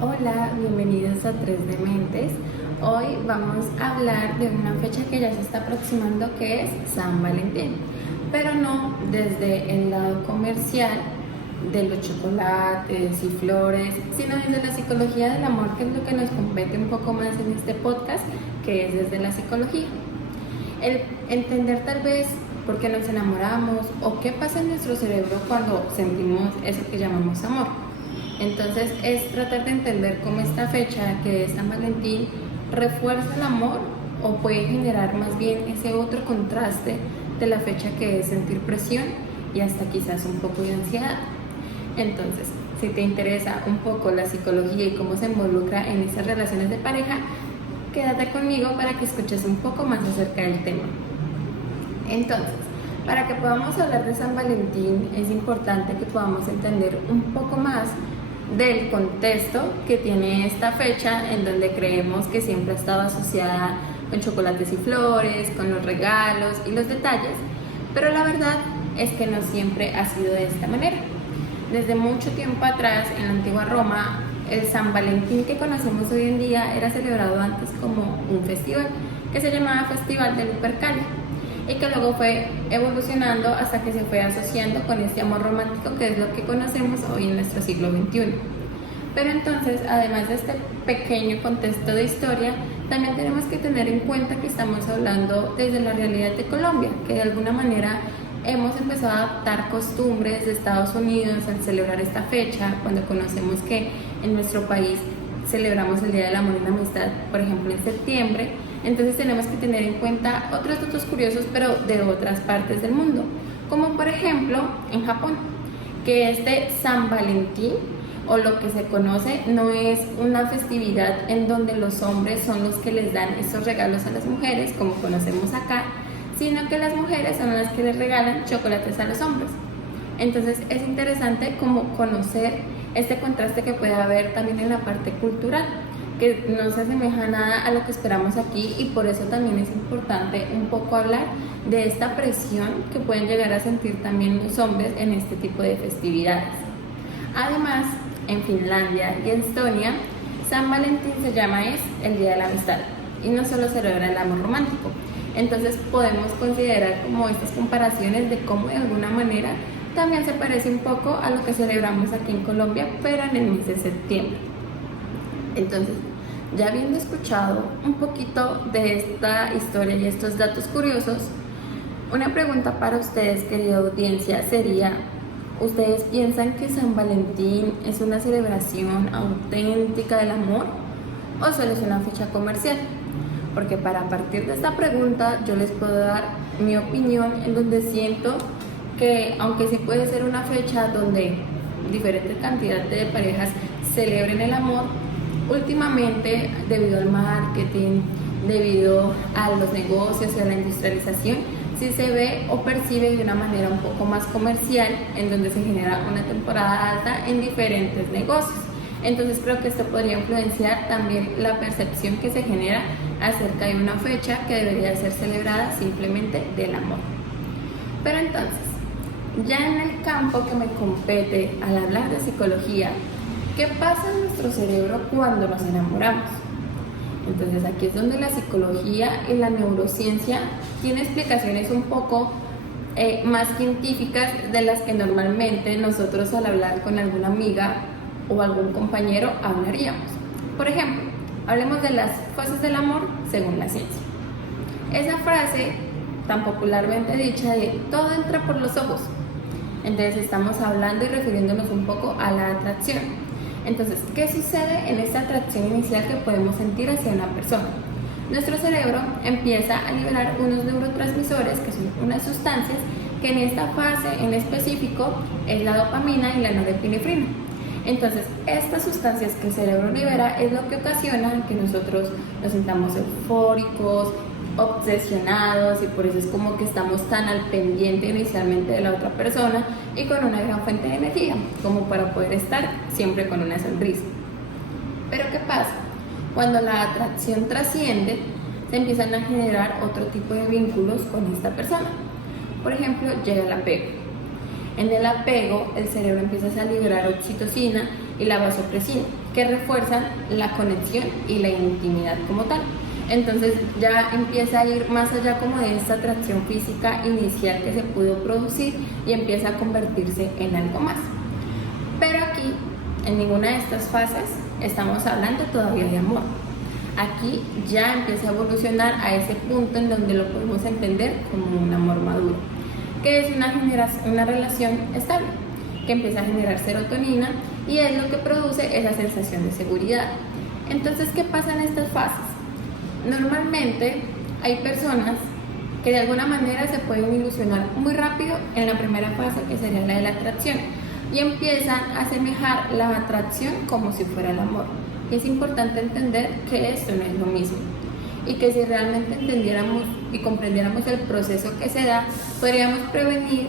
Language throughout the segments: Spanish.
Hola, bienvenidos a 3D Mentes. Hoy vamos a hablar de una fecha que ya se está aproximando, que es San Valentín, pero no desde el lado comercial de los chocolates y flores, sino desde la psicología del amor, que es lo que nos compete un poco más en este podcast, que es desde la psicología. El entender tal vez por qué nos enamoramos o qué pasa en nuestro cerebro cuando sentimos eso que llamamos amor. Entonces es tratar de entender cómo esta fecha, que es San Valentín, refuerza el amor o puede generar más bien ese otro contraste de la fecha, que es sentir presión y hasta quizás un poco de ansiedad. Entonces, si te interesa un poco la psicología y cómo se involucra en esas relaciones de pareja, quédate conmigo para que escuches un poco más acerca del tema. Entonces, para que podamos hablar de San Valentín, es importante que podamos entender un poco más del contexto que tiene esta fecha, en donde creemos que siempre ha estado asociada con chocolates y flores, con los regalos y los detalles, pero la verdad es que no siempre ha sido de esta manera. Desde mucho tiempo atrás, en la antigua Roma, el San Valentín que conocemos hoy en día era celebrado antes como un festival, que se llamaba Festival de Lupercalia, y que luego fue evolucionando hasta que se fue asociando con este amor romántico, que es lo que conocemos hoy en nuestro siglo XXI. Pero entonces, además de este pequeño contexto de historia, también tenemos que tener en cuenta que estamos hablando desde la realidad de Colombia, que de alguna manera hemos empezado a adaptar costumbres de Estados Unidos al celebrar esta fecha, cuando conocemos que en nuestro país celebramos el Día del Amor y la Amistad, por ejemplo, en septiembre. Entonces tenemos que tener en cuenta otros datos curiosos, pero de otras partes del mundo, como por ejemplo en Japón, que este San Valentín, o lo que se conoce, no es una festividad en donde los hombres son los que les dan esos regalos a las mujeres, como conocemos acá, sino que las mujeres son las que les regalan chocolates a los hombres. Entonces es interesante como conocer este contraste que puede haber también en la parte cultural, que no se asemeja nada a lo que esperamos aquí, y por eso también es importante un poco hablar de esta presión que pueden llegar a sentir también los hombres en este tipo de festividades. Además, en Finlandia y en Estonia, San Valentín se llama el Día de la Amistad, y no solo celebra el amor romántico. Entonces podemos considerar como estas comparaciones de cómo de alguna manera también se parece un poco a lo que celebramos aquí en Colombia, pero en el mes de septiembre. Entonces, ya habiendo escuchado un poquito de esta historia y estos datos curiosos, una pregunta para ustedes, querida audiencia, sería: ¿ustedes piensan que San Valentín es una celebración auténtica del amor o solo es una fecha comercial? Porque para partir de esta pregunta yo les puedo dar mi opinión, en donde siento que aunque sí puede ser una fecha donde diferentes cantidades de parejas celebren el amor, últimamente, debido al marketing, debido a los negocios y a la industrialización, sí se ve o percibe de una manera un poco más comercial, en donde se genera una temporada alta en diferentes negocios. Entonces creo que esto podría influenciar también la percepción que se genera acerca de una fecha que debería ser celebrada simplemente del amor. Pero entonces, ya en el campo que me compete al hablar de psicología, ¿qué pasa en nuestro cerebro cuando nos enamoramos? Entonces aquí es donde la psicología y la neurociencia tienen explicaciones un poco más científicas de las que normalmente nosotros, al hablar con alguna amiga o algún compañero, hablaríamos. Por ejemplo, hablemos de las fases del amor según la ciencia. Esa frase tan popularmente dicha de todo entra por los ojos. Entonces estamos hablando y refiriéndonos un poco a la atracción. Entonces, ¿qué sucede en esta atracción inicial que podemos sentir hacia una persona? Nuestro cerebro empieza a liberar unos neurotransmisores, que son unas sustancias que en esta fase en específico es la dopamina y la norepinefrina. Entonces, estas sustancias que el cerebro libera es lo que ocasiona que nosotros nos sintamos eufóricos, obsesionados, y por eso es como que estamos tan al pendiente inicialmente de la otra persona y con una gran fuente de energía, como para poder estar siempre con una sonrisa. Pero ¿qué pasa? Cuando la atracción trasciende, se empiezan a generar otro tipo de vínculos con esta persona. Por ejemplo, llega el apego. En el apego, el cerebro empieza a liberar oxitocina y la vasopresina, que refuerzan la conexión y la intimidad como tal. Entonces ya empieza a ir más allá como de esta atracción física inicial que se pudo producir y empieza a convertirse en algo más. Pero aquí, en ninguna de estas fases, estamos hablando todavía de amor. Aquí ya empieza a evolucionar a ese punto en donde lo podemos entender como un amor maduro, que es una relación estable, que empieza a generar serotonina y es lo que produce esa sensación de seguridad. Entonces, ¿qué pasa en estas fases? Normalmente hay personas que de alguna manera se pueden ilusionar muy rápido en la primera fase, que sería la de la atracción, y empiezan a asemejar la atracción como si fuera el amor. Y es importante entender que esto no es lo mismo y que si realmente entendiéramos y comprendiéramos el proceso que se da, podríamos prevenir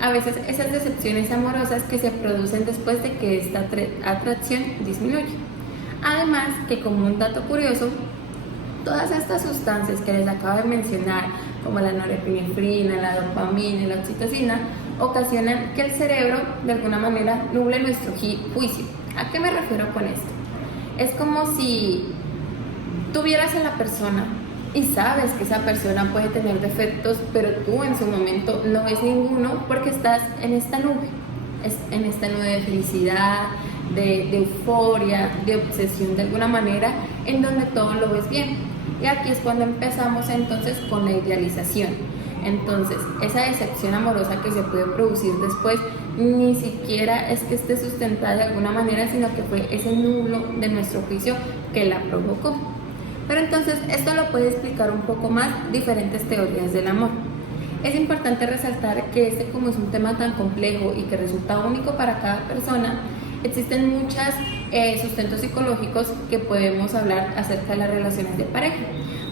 a veces esas decepciones amorosas que se producen después de que esta atracción disminuye. Además, que como un dato curioso, todas estas sustancias que les acabo de mencionar, como la norepinefrina, la dopamina y la oxitocina, ocasionan que el cerebro de alguna manera nuble nuestro juicio. ¿A qué me refiero con esto? Es como si tuvieras a la persona y sabes que esa persona puede tener defectos, pero tú en su momento no ves ninguno porque estás en esta nube, en esta nube de felicidad, de euforia, de obsesión de alguna manera, en donde todo lo ves bien. Y aquí es cuando empezamos entonces con la idealización. Entonces, esa decepción amorosa que se puede producir después ni siquiera es que esté sustentada de alguna manera, sino que fue ese nulo de nuestro juicio que la provocó. Pero entonces, esto lo puede explicar un poco más diferentes teorías del amor. Es importante resaltar que como es un tema tan complejo y que resulta único para cada persona, existen muchos sustentos psicológicos que podemos hablar acerca de las relaciones de pareja.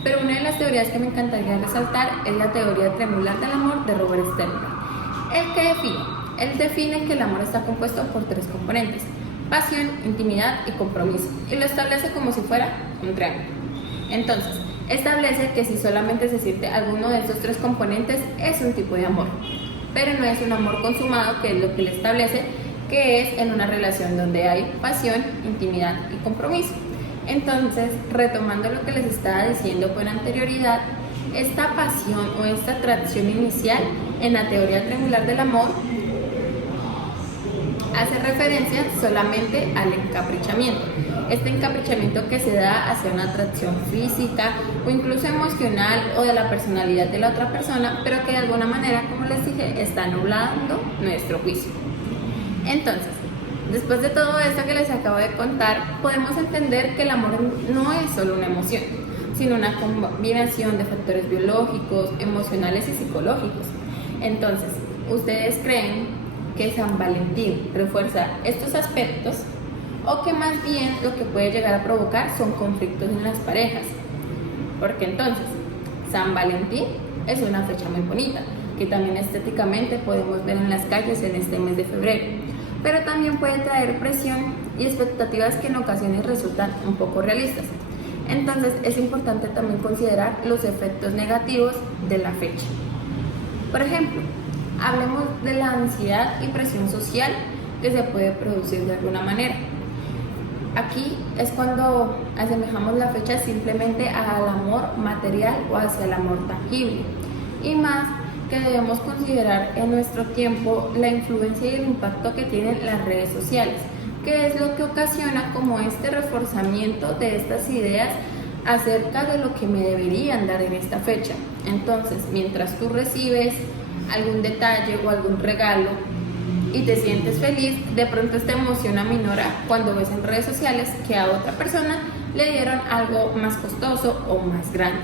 Pero una de las teorías que me encantaría resaltar es la teoría triangular del amor de Robert Sternberg. Él define que el amor está compuesto por 3 componentes: pasión, intimidad y compromiso, y lo establece como si fuera un triángulo. Entonces, establece que si solamente se siente alguno de estos 3 componentes es un tipo de amor, pero no es un amor consumado, que es lo que él establece, que es en una relación donde hay pasión, intimidad y compromiso. Entonces, retomando lo que les estaba diciendo con anterioridad, esta pasión o esta atracción inicial en la teoría triangular del amor hace referencia solamente al encaprichamiento. Este encaprichamiento que se da hacia una atracción física o incluso emocional o de la personalidad de la otra persona, pero que de alguna manera, como les dije, está nublando nuestro juicio. Entonces, después de todo esto que les acabo de contar, podemos entender que el amor no es solo una emoción, sino una combinación de factores biológicos, emocionales y psicológicos. Entonces, ¿ustedes creen que San Valentín refuerza estos aspectos o que más bien lo que puede llegar a provocar son conflictos en las parejas? Porque entonces, San Valentín es una fecha muy bonita, que también estéticamente podemos ver en las calles en este mes de febrero, pero también puede traer presión y expectativas que en ocasiones resultan un poco realistas. Entonces es importante también considerar los efectos negativos de la fecha. Por ejemplo, hablemos de la ansiedad y presión social que se puede producir de alguna manera. Aquí es cuando asemejamos la fecha simplemente al amor material o hacia el amor tangible, y más que debemos considerar en nuestro tiempo la influencia y el impacto que tienen las redes sociales, que es lo que ocasiona como este reforzamiento de estas ideas acerca de lo que me deberían dar en esta fecha. Entonces, mientras tú recibes algún detalle o algún regalo y te sientes feliz, de pronto esta emoción aminora cuando ves en redes sociales que a otra persona le dieron algo más costoso o más grande.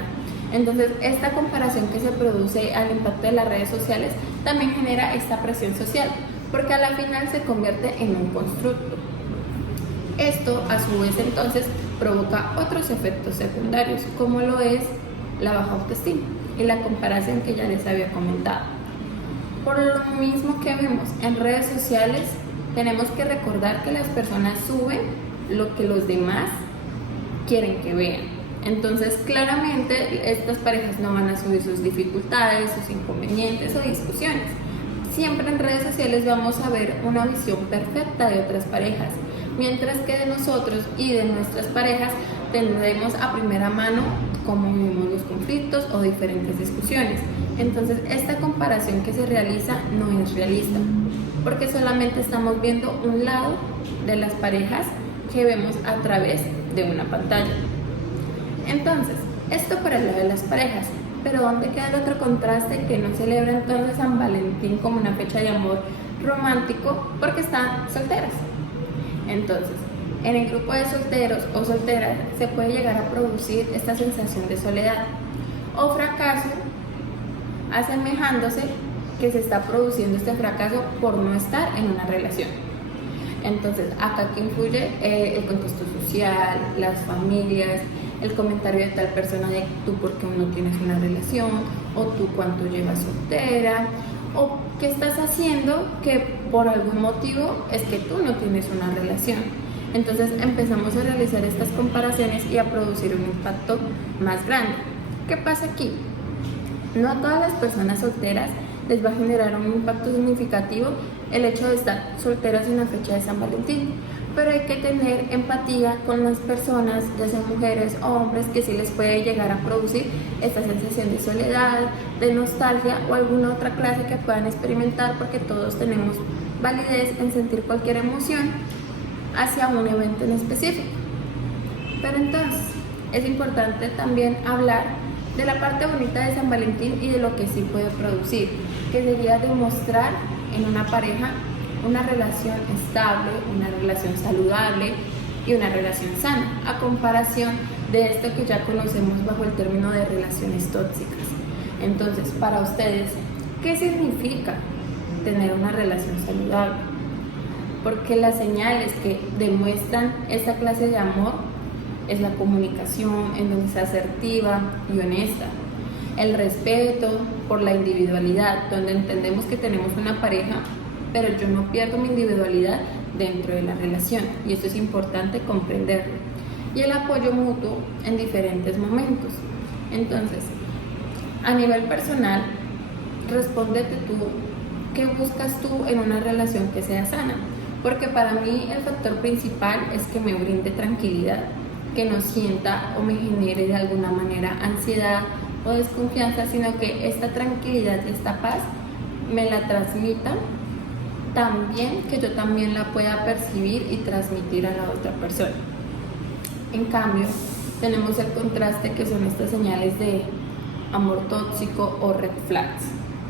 Entonces, esta comparación que se produce al impacto de las redes sociales también genera esta presión social, porque a la final se convierte en un constructo. Esto, a su vez, entonces, provoca otros efectos secundarios, como lo es la baja autoestima y la comparación que ya les había comentado. Por lo mismo que vemos en redes sociales, tenemos que recordar que las personas suben lo que los demás quieren que vean. Entonces, claramente, estas parejas no van a subir sus dificultades, sus inconvenientes o discusiones, siempre en redes sociales vamos a ver una visión perfecta de otras parejas, mientras que de nosotros y de nuestras parejas tendremos a primera mano cómo vivimos los conflictos o diferentes discusiones. Entonces, esta comparación que se realiza no es realista, porque solamente estamos viendo un lado de las parejas que vemos a través de una pantalla. Entonces, esto por el lado de las parejas, pero ¿dónde queda el otro contraste que no celebra entonces San Valentín como una fecha de amor romántico porque están solteras? Entonces, en el grupo de solteros o solteras se puede llegar a producir esta sensación de soledad o fracaso, asemejándose que se está produciendo este fracaso por no estar en una relación. Entonces, acá que influye el contexto social, las familias, el comentario de tal persona de tú por qué no tienes una relación, o tú cuánto llevas soltera, o qué estás haciendo que por algún motivo es que tú no tienes una relación. Entonces empezamos a realizar estas comparaciones y a producir un impacto más grande. ¿Qué pasa aquí? No a todas las personas solteras les va a generar un impacto significativo el hecho de estar solteras en la fecha de San Valentín, pero hay que tener empatía con las personas, ya sean mujeres o hombres, que sí les puede llegar a producir esta sensación de soledad, de nostalgia o alguna otra clase que puedan experimentar, porque todos tenemos validez en sentir cualquier emoción hacia un evento en específico. Pero entonces es importante también hablar de la parte bonita de San Valentín y de lo que sí puede producir, que sería demostrar en una pareja una relación estable, una relación saludable y una relación sana, a comparación de esto que ya conocemos bajo el término de relaciones tóxicas. Entonces, para ustedes, ¿qué significa tener una relación saludable? Porque las señales que demuestran esta clase de amor es la comunicación, en donde es asertiva y honesta, el respeto por la individualidad, donde entendemos que tenemos una pareja, pero yo no pierdo mi individualidad dentro de la relación, y esto es importante comprenderlo, y el apoyo mutuo en diferentes momentos. Entonces, a nivel personal, respóndete tú, ¿qué buscas tú en una relación que sea sana? Porque para mí el factor principal es que me brinde tranquilidad, que no sienta o me genere de alguna manera ansiedad o desconfianza, sino que esta tranquilidad y esta paz me la transmita también, que yo también la pueda percibir y transmitir a la otra persona. En cambio, tenemos el contraste que son estas señales de amor tóxico o red flags.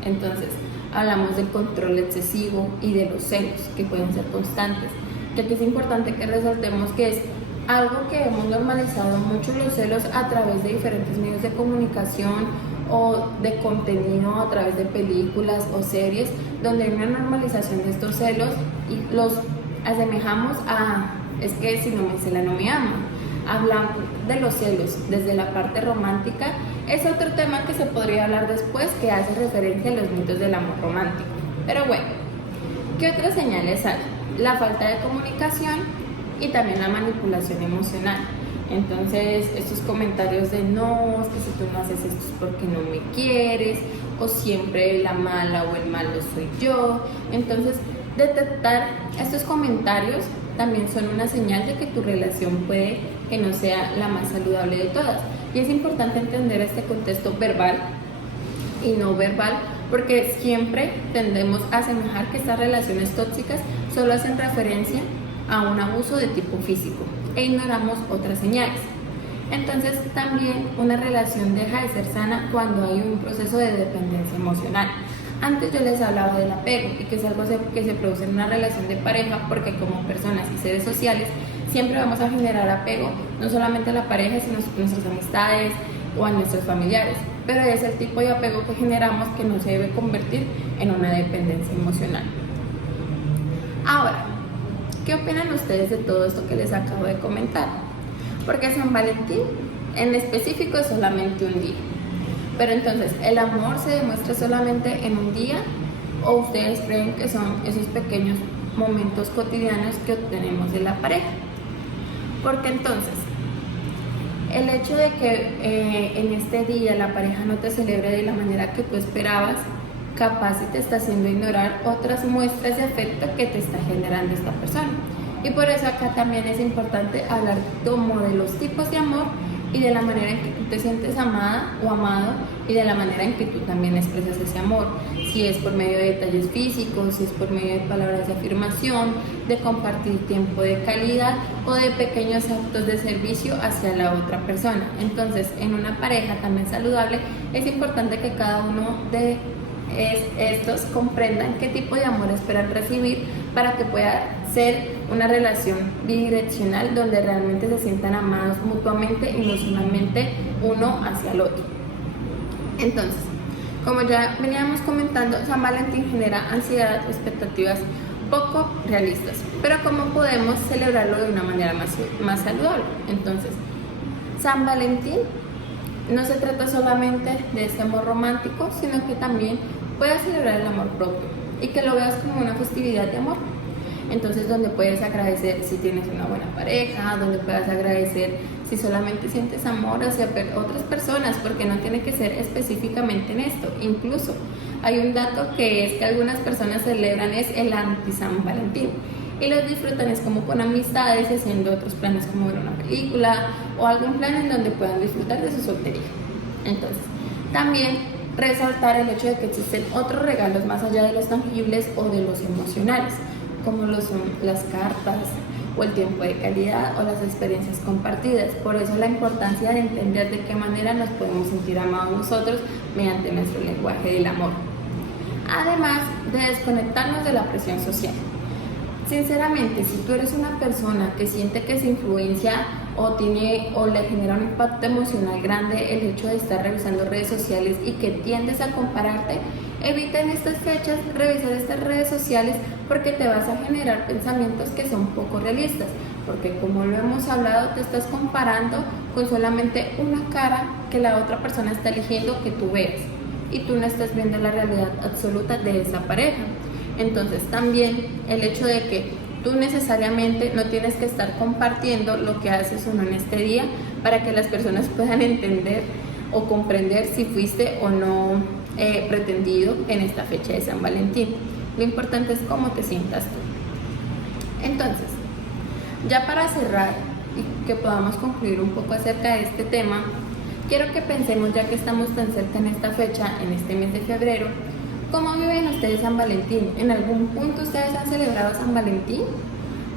Entonces, hablamos del control excesivo y de los celos, que pueden ser constantes, ya que es importante que resaltemos que es algo que hemos normalizado mucho, los celos, a través de diferentes medios de comunicación o de contenido a través de películas o series, donde hay una normalización de estos celos y los asemejamos a, es que si no me cela no me ama. Hablamos de los celos desde la parte romántica, es otro tema que se podría hablar después, que hace referencia a los mitos del amor romántico. Pero bueno, ¿qué otras señales hay? La falta de comunicación y también la manipulación emocional. Entonces, estos comentarios de no, es que si tú no haces esto es porque no me quieres, o siempre la mala o el malo soy yo. Entonces, detectar estos comentarios también son una señal de que tu relación puede que no sea la más saludable de todas. Y es importante entender este contexto verbal y no verbal, porque siempre tendemos a asemejar que estas relaciones tóxicas solo hacen referencia a un abuso de tipo físico e ignoramos otras señales. Entonces, también una relación deja de ser sana cuando hay un proceso de dependencia emocional. Antes yo les hablaba del apego, y que es algo que se produce en una relación de pareja, porque como personas y seres sociales siempre vamos a generar apego, no solamente a la pareja, sino a nuestras amistades o a nuestros familiares, pero es el tipo de apego que generamos que no se debe convertir en una dependencia emocional. Ahora, ¿qué opinan ustedes de todo esto que les acabo de comentar? Porque San Valentín en específico es solamente un día. Pero entonces, ¿el amor se demuestra solamente en un día? ¿O ustedes creen que son esos pequeños momentos cotidianos que obtenemos de la pareja? Porque entonces, el hecho de que en este día la pareja no te celebre de la manera que tú esperabas, capaz si te está haciendo ignorar otras muestras de afecto que te está generando esta persona. Y por eso acá también es importante hablar como de los tipos de amor y de la manera en que tú te sientes amada o amado y de la manera en que tú también expresas ese amor. Si es por medio de detalles físicos, si es por medio de palabras de afirmación, de compartir tiempo de calidad o de pequeños actos de servicio hacia la otra persona. Entonces, en una pareja también saludable es importante que cada uno de estos comprendan qué tipo de amor esperan recibir para que pueda ser una relación bidireccional donde realmente se sientan amados mutuamente y no solamente uno hacia el otro. Entonces, como ya veníamos comentando, San Valentín genera ansiedad, expectativas poco realistas, pero ¿cómo podemos celebrarlo de una manera más saludable? Entonces, San Valentín no se trata solamente de este amor romántico, sino que también puedes celebrar el amor propio y que lo veas como una festividad de amor. Entonces, donde puedes agradecer si tienes una buena pareja, donde puedas agradecer si solamente sientes amor hacia otras personas, porque no tiene que ser específicamente en esto. Incluso hay un dato que es que algunas personas celebran es el anti-San Valentín y los disfrutan es como con amistades, haciendo otros planes como ver una película o algún plan en donde puedan disfrutar de su soltería. Entonces, también resaltar el hecho de que existen otros regalos más allá de los tangibles o de los emocionales, como lo son las cartas o el tiempo de calidad o las experiencias compartidas. Por eso la importancia de entender de qué manera nos podemos sentir amados nosotros mediante nuestro lenguaje del amor. Además de desconectarnos de la presión social. Sinceramente, si tú eres una persona que siente que se influencia o le genera un impacto emocional grande el hecho de estar revisando redes sociales y que tiendes a compararte, evita en estas fechas revisar estas redes sociales porque te vas a generar pensamientos que son poco realistas, porque como lo hemos hablado, te estás comparando con solamente una cara que la otra persona está eligiendo que tú veas y tú no estás viendo la realidad absoluta de esa pareja. Entonces también el hecho de que tú necesariamente no tienes que estar compartiendo lo que haces o no en este día para que las personas puedan entender o comprender si fuiste o no pretendido en esta fecha de San Valentín. Lo importante es cómo te sientas tú. Entonces, ya para cerrar y que podamos concluir un poco acerca de este tema, quiero que pensemos, ya que estamos tan cerca en esta fecha, en este mes de febrero, ¿cómo viven ustedes San Valentín? ¿En algún punto ustedes han celebrado San Valentín?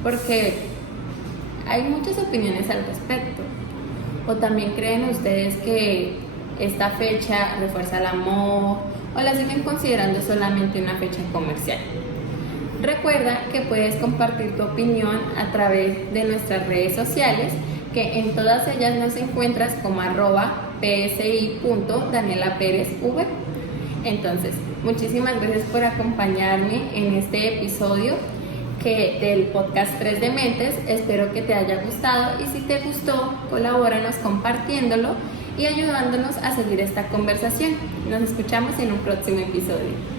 Porque hay muchas opiniones al respecto. ¿O también creen ustedes que esta fecha refuerza el amor o la siguen considerando solamente una fecha comercial? Recuerda que puedes compartir tu opinión a través de nuestras redes sociales, que en todas ellas nos encuentras como @psi.danielaperezv. Entonces, muchísimas gracias por acompañarme en este episodio del podcast 3 de Mentes. Espero que te haya gustado y si te gustó, colabóranos compartiéndolo y ayudándonos a seguir esta conversación. Nos escuchamos en un próximo episodio.